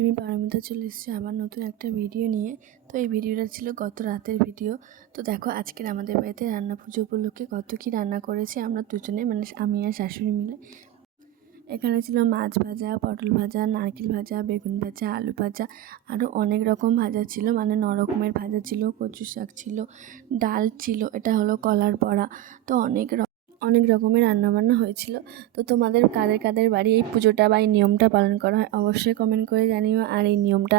আমি পারমিতা চলে এসেছি আবার নতুন একটা ভিডিও নিয়ে। তো এই ভিডিওটা ছিল গত রাতের ভিডিও। তো দেখো আজকের আমাদের বাড়িতে রান্না পুজো উপলক্ষে কত কি রান্না করেছি আমরা দুজনে, মানে আমি আর শাশুড়ি মিলে। এখানে ছিল মাছ ভাজা, পটল ভাজা, নারকেল ভাজা, বেগুন ভাজা, আলু ভাজা, আরও অনেক রকম ভাজা ছিল, মানে 9 রকমের ভাজা ছিল, কচু শাক ছিল, ডাল ছিল, এটা হলো কলার বড়া। তো অনেক রকমের রান্নাবান্না হয়েছিল। তো তোমাদের কাদের কাদের বাড়ি এই পুজোটা বা এই নিয়মটা পালন করা হয় অবশ্যই কমেন্ট করে জানিও। আর এই নিয়মটা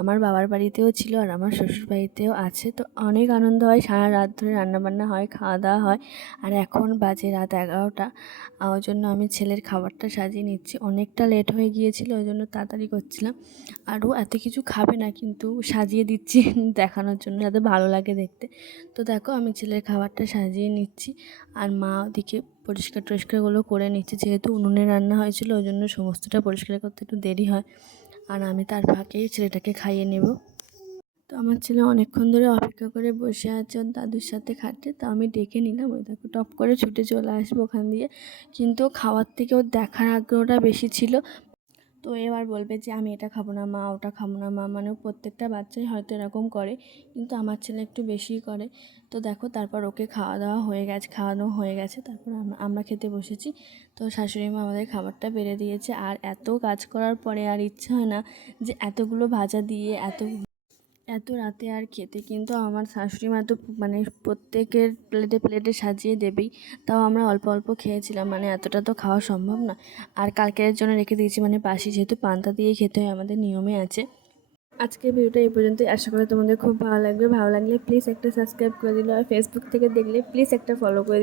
আমার বাবার বাড়িতেও ছিল আর আমার শ্বশুর বাড়িতেও আছে। তো অনেক আনন্দ হয়, সারা রাত ধরে রান্নাবান্না হয়, খাওয়া দাওয়া হয়। আর এখন বাজে রাত 11টা। ওই জন্য আমি ছেলের খাবারটা সাজিয়ে নিচ্ছি। অনেকটা লেট হয়ে গিয়েছিল, ওই জন্য তাড়াতাড়ি করছিলাম। আরও এত কিছু খাবে না, কিন্তু সাজিয়ে দিচ্ছি দেখানোর জন্য, যাতে ভালো লাগে দেখতে। তো দেখো আমি ছেলের খাবারটা সাজিয়ে নিচ্ছি, আর মা ওদিকে পরিষ্কারগুলো করে নিচ্ছে। যেহেতু উনুনে রান্না হয়েছিল, ওই জন্য সমস্তটা পরিষ্কার করতে একটু দেরি হয়। আর আমি তার ফাঁকেই ছেলেটাকে খাইয়ে নেব। তো আমার ছেলে অনেকক্ষণ ধরে অপেক্ষা করে বসে আছে ওর দাদুর সাথে খাটে। তো আমি ডেকে নিলাম, ওই দেখো টপ করে ছুটে চলে আসবো ওখান দিয়ে। কিন্তু খাওয়ার থেকে ওর দেখার আগ্রহটা বেশি ছিল। তো এবার বলবে যে আমি এটা খাবো না মা, ওটা খাবো না মা, মানে প্রত্যেকটা বাচ্চাই হয়তো এরকম করে, কিন্তু আমার ছেলে একটু বেশিই করে। তো দেখো তারপর ওকে খাওয়ানো হয়ে গেছে, তারপর আমরা খেতে বসেছি। তো শাশুড়ি মা আমাদের খাবারটা বেড়ে দিয়েছে। আর এত কাজ করার পরে আর ইচ্ছে হয় না যে এতগুলো ভাজা দিয়ে এত রাতে আর খেতে। কিন্তু আমার শাশুড়ি মা তো মানে প্রত্যেকের প্লেটে প্লেটে সাজিয়ে দেবেই। তাও আমরা অল্প অল্প খেয়েছিলাম, মানে এতটা তো খাওয়া সম্ভব না। আর কালকের জন্য রেখে দিয়েছি, মানে বাসি যেহেতু পান্তা দিয়েই খেতে হয়, আমাদের নিয়মে আছে। আজকের ভিডিওটা এই পর্যন্তই। আশা করি তোমাদের খুব ভালো লাগবে। ভালো লাগলে প্লিজ একটা সাবস্ক্রাইব করে দিলো, আর ফেসবুক থেকে দেখলে প্লিজ একটা ফলো করে দিও।